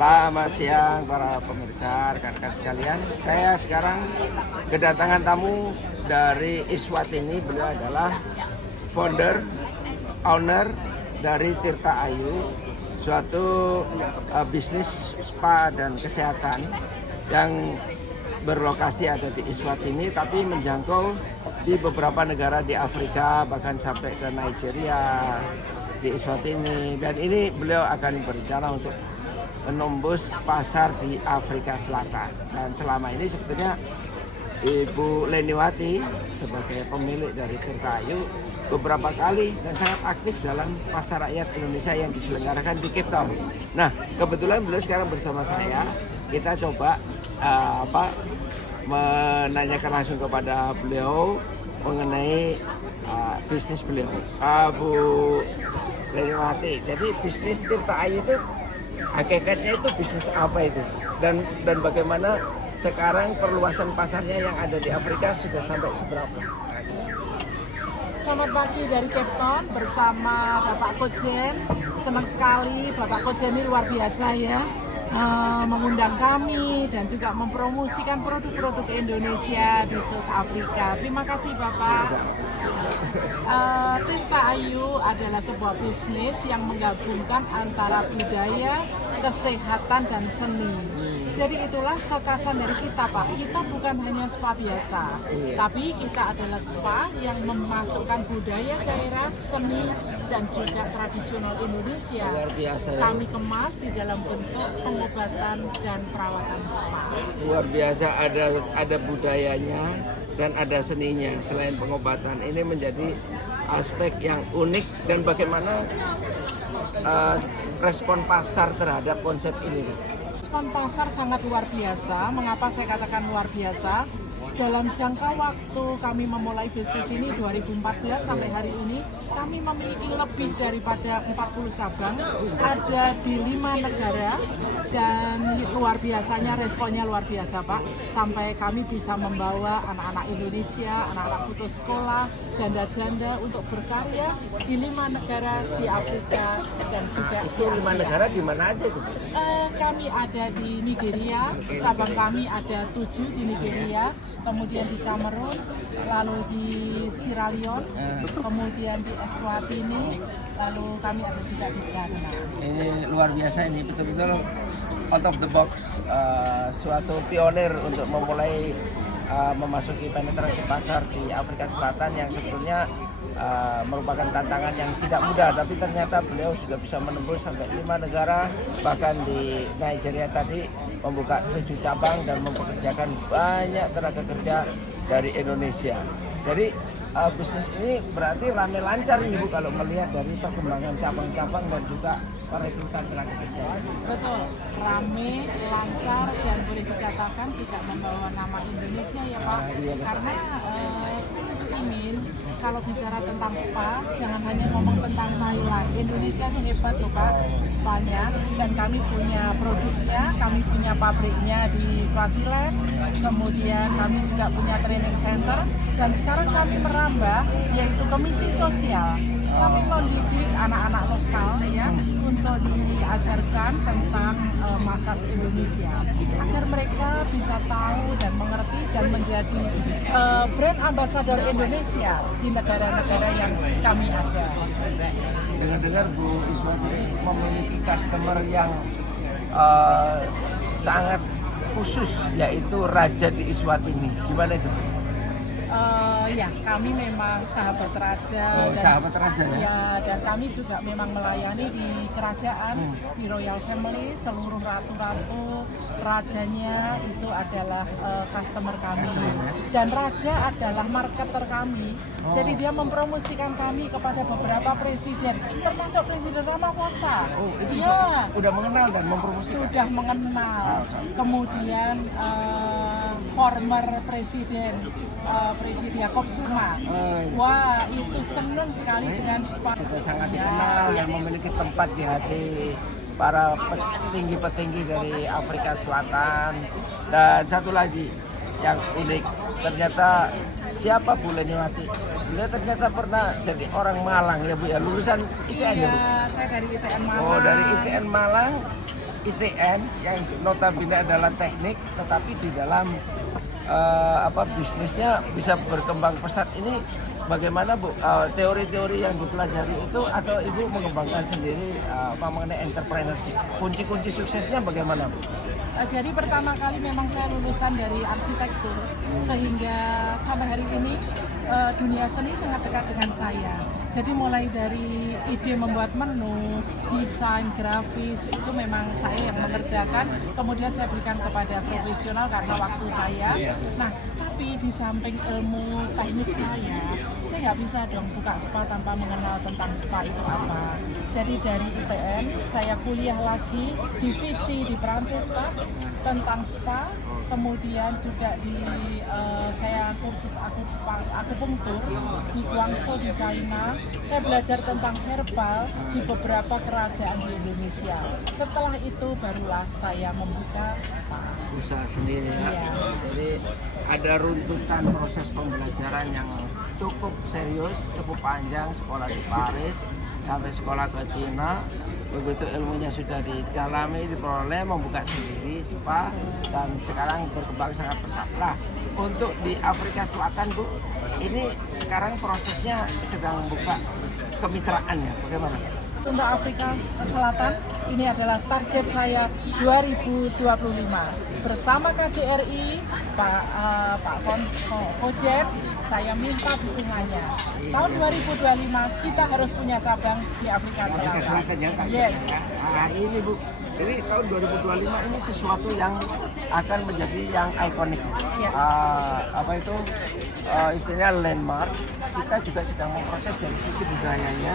Selamat siang para pemirsa, rekan-rekan sekalian. Saya sekarang kedatangan tamu dari Iswatini. Beliau adalah founder, owner dari Tirta Ayu, suatu bisnis spa dan kesehatan yang berlokasi ada di Iswatini, tapi menjangkau di beberapa negara di Afrika, bahkan sampai ke Nigeria, di Iswatini. Dan ini beliau akan berencana untuk menembus pasar di Afrika Selatan. Dan selama ini sebetulnya Ibu Leniwati sebagai pemilik dari Tirta Ayu beberapa kali dan sangat aktif dalam pasar rakyat Indonesia yang diselenggarakan di Cape Town. Nah, kebetulan beliau sekarang bersama saya. Kita coba menanyakan langsung kepada beliau mengenai bisnis beliau. Bu Leniwati, jadi bisnis Tirta Ayu itu hakikatnya itu bisnis apa itu? Dan bagaimana sekarang perluasan pasarnya yang ada di Afrika sudah sampai seberapa? Selamat pagi dari Cape Town bersama Bapak Kojen. Senang sekali Bapak Kojen ini luar biasa ya, mengundang kami dan juga mempromosikan produk-produk Indonesia di South Afrika. Terima kasih Bapak. Tirta Ayu adalah sebuah bisnis yang menggabungkan antara budaya, kesehatan, dan seni. Jadi itulah kekhasan dari kita Pak. Kita bukan hanya spa biasa, tapi kita adalah spa yang memasukkan budaya daerah, seni, dan juga tradisional Indonesia. Luar biasa ya. Kami kemas di dalam bentuk pengobatan dan perawatan spa. Luar biasa, ada budayanya dan ada seninya selain pengobatan. Ini menjadi aspek yang unik. Dan bagaimana respon pasar terhadap konsep ini? Respon pasar sangat luar biasa. Mengapa saya katakan luar biasa? Dalam jangka waktu kami memulai bisnis ini 2014 sampai hari ini, kami memiliki lebih daripada 40 cabang, ada di 5 negara, dan luar biasanya responnya luar biasa Pak. Sampai kami bisa membawa anak-anak Indonesia, anak-anak putus sekolah, janda-janda untuk berkarya di 5 negara di Afrika dan juga Itu 5 negara di mana aja itu? Kami ada di Nigeria, cabang kami ada 7 di Nigeria, kemudian di Kamerun, lalu di Sierra Leone, kemudian di Eswatini, lalu kami ada juga di Ghana. Ini luar biasa, ini betul-betul out of the box, suatu pionir untuk memulai memasuki penetrasi pasar di Afrika Selatan yang sebetulnya merupakan tantangan yang tidak mudah, tapi ternyata beliau sudah bisa menembus sampai 5 negara, bahkan di Nigeria tadi membuka 7 cabang dan mempekerjakan banyak tenaga kerja dari Indonesia. Jadi bisnis ini berarti rame lancar ini Bu, kalau melihat dari perkembangan cabang-cabang dan juga perekrutan tenaga kerja. Betul, rame, lancar, dan boleh dikatakan tidak membawa nama Indonesia ya Pak. Iya, Karena saya itu ingin kalau bicara tentang spa, jangan hanya ngomong tentang Thailand. Indonesia itu hebat loh Pak, spanya. Dan kami punya produknya, kami punya pabriknya di Swaziland. Kemudian kami juga punya training center. Dan sekarang kami merambah, yaitu ke misi sosial. Kami mendidik anak-anak lokal ya, untuk diajarkan tentang massage Indonesia. Agar mereka bisa tahu dan mengerti dan menjadi brand ambassador Indonesia di negara-negara yang kami ada. Dengar-dengar Bu Iswatini memiliki customer yang sangat khusus, yaitu Raja di Iswatini. Gimana itu? Ya, kami memang sahabat raja. Sahabat raja ya? Ya, dan kami juga memang melayani di kerajaan, di Royal Family, seluruh ratu-ratu rajanya itu adalah customer kami. Dan raja adalah marketer kami. Jadi dia mempromosikan kami kepada beberapa presiden, termasuk Presiden Ramaphosa. Itu ya, udah mengenal dan mempromosikan? sudah mengenal. Kemudian former presiden Jacob Zuma. Wah, itu senang sekali dengan spa. Sudah sangat dikenal dan memiliki tempat di hati para petinggi-petinggi dari Afrika Selatan. Dan satu lagi yang unik, ternyata siapa Bu Leniwati? Beliau ternyata pernah jadi orang Malang ya Bu ya, lulusan ITN ya Bu? Saya dari ITN Malang. Oh, dari ITN Malang ITN yang notabene adalah teknik, tetapi di dalam bisnisnya bisa berkembang pesat ini. Bagaimana Bu, teori-teori yang dipelajari itu atau Ibu mengembangkan sendiri mengenai entrepreneurship? Kunci-kunci suksesnya bagaimana Bu? Jadi pertama kali memang saya lulusan dari arsitektur, sehingga sampai hari ini dunia seni sangat dekat dengan saya. Jadi mulai dari ide membuat menu, desain, grafis, itu memang saya yang mengerjakan. Kemudian saya berikan kepada profesional karena waktu saya. Nah, tapi di samping ilmu teknik saya nggak bisa dong buka spa tanpa mengenal tentang spa itu apa. Jadi dari ITN, saya kuliah lagi di Vichy, di Prancis Pak, tentang spa. Kemudian juga saya kursus akupunktur di Guangzhou di China. Saya belajar tentang herbal di beberapa kerajaan di Indonesia. Setelah itu barulah saya membuka usaha sendiri ya. Iya. Jadi ada runtutan proses pembelajaran yang cukup serius, cukup panjang, sekolah di Paris sampai sekolah ke Cina. Begitu ilmunya sudah didalami, diperoleh, membuka sendiri spa, dan sekarang berkembang sangat pesat. Nah, untuk di Afrika Selatan Bu, ini sekarang prosesnya sedang buka kemitraan ya, bagaimana? Untuk Afrika Selatan, ini adalah target saya 2025. Bersama KJRI, Pak Kojen, saya minta dukungannya. Tahun 2025 kita harus punya cabang di Afrika Selatan. Ya, Yes. Nah, ini Bu, jadi tahun 2025 ini sesuatu yang akan menjadi yang ikonik. Ya. Istilahnya landmark. Kita juga sedang memproses dari sisi budayanya.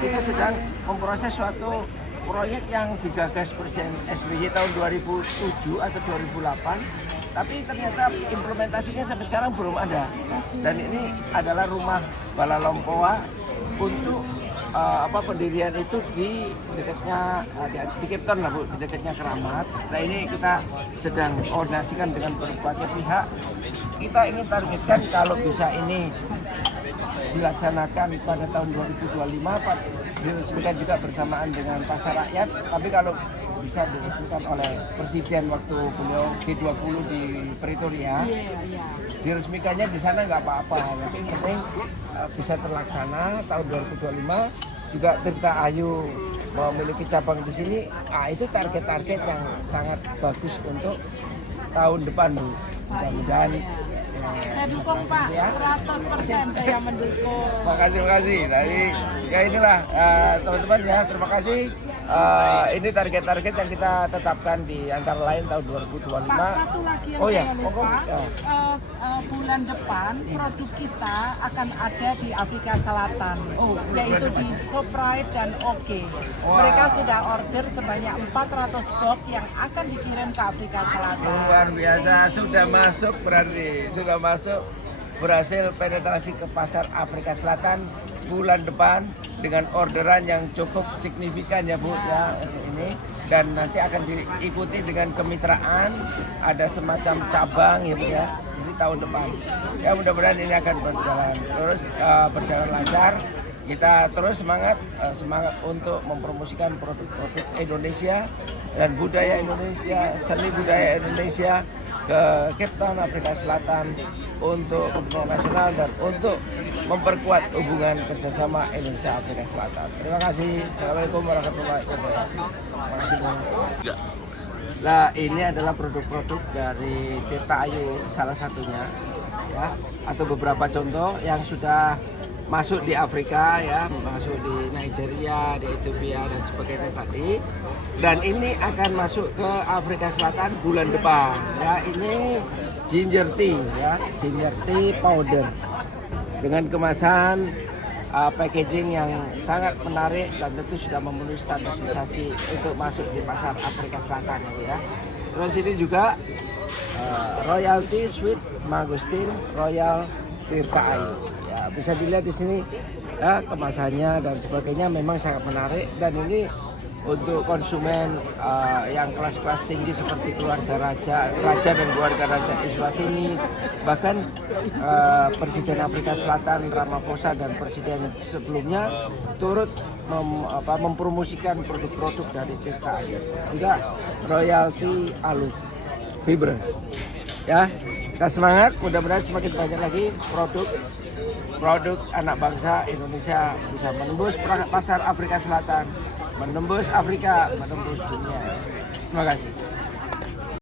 Kita sedang memproses suatu proyek yang digagas Presiden SBY tahun 2007 atau 2008. Tapi ternyata implementasinya sampai sekarang belum ada. Dan ini adalah rumah Bala Lompoa untuk pendirian itu di dekatnya di Cape Town lah Bu, di dekatnya Keramat. Nah ini kita sedang koordinasikan dengan berbagai pihak. Kita ingin targetkan kalau bisa ini dilaksanakan pada tahun 2025, diresmikan juga bersamaan dengan pasar rakyat. Tapi kalau bisa diresmikan oleh Presiden waktu beliau G20 di Pretoria, diresmikannya di sana nggak apa-apa, yang penting bisa terlaksana tahun 2025. Juga Tirta Ayu memiliki cabang di sini, itu target-target yang sangat bagus untuk tahun depan Bu. Mudah-mudahan Saya dukung Pak, 100% saya mendukung. Terima kasih. Tadi ya inilah teman-teman ya, terima kasih. Ini target-target yang kita tetapkan di antara lain tahun 2025. Pak, satu lagi yang saya lupa, bulan depan produk kita akan ada di Afrika Selatan, yaitu di Shoprite dan Oke. Mereka sudah order sebanyak 400 box yang akan dikirim ke Afrika Selatan. Luar biasa, sudah masuk berarti, sudah masuk, berhasil penetrasi ke pasar Afrika Selatan bulan depan dengan orderan yang cukup signifikan ya Bu ya ini, dan nanti akan diikuti dengan kemitraan, ada semacam cabang ya Bu ya. Jadi tahun depan ya mudah-mudahan ini akan berjalan lancar. Kita terus semangat untuk mempromosikan produk-produk Indonesia dan budaya Indonesia, seni budaya Indonesia ke Cape Town, Afrika Selatan untuk kepentingan nasional dan untuk memperkuat hubungan kerjasama Indonesia Afrika Selatan. Terima kasih. Assalamualaikum warahmatullahi wabarakatuh. Terima kasih. Nah, ini adalah produk-produk dari Tirta Ayu salah satunya ya, atau beberapa contoh yang sudah masuk di Afrika ya, masuk di Nigeria, di Ethiopia dan sebagainya tadi. Dan ini akan masuk ke Afrika Selatan bulan depan ya. Ini ginger tea ya, ginger tea powder dengan kemasan packaging yang sangat menarik dan tentu sudah memenuhi standarisasi untuk masuk di pasar Afrika Selatan ya. Terus ini juga royalty sweet mangosteen royal Tirta Ayu. Ya, bisa dilihat di sini ya, kemasannya dan sebagainya memang sangat menarik, dan ini untuk konsumen yang kelas-kelas tinggi seperti keluarga raja dan keluarga Raja Eswatini, bahkan Presiden Afrika Selatan Ramaphosa dan presiden sebelumnya turut mempromosikan produk-produk dari PK. Juga royalti alus fiber. Ya, kita semangat. Mudah-mudahan semakin banyak lagi produk anak bangsa Indonesia bisa menembus pasar Afrika Selatan, menembus Afrika, menembus dunia. Terima kasih.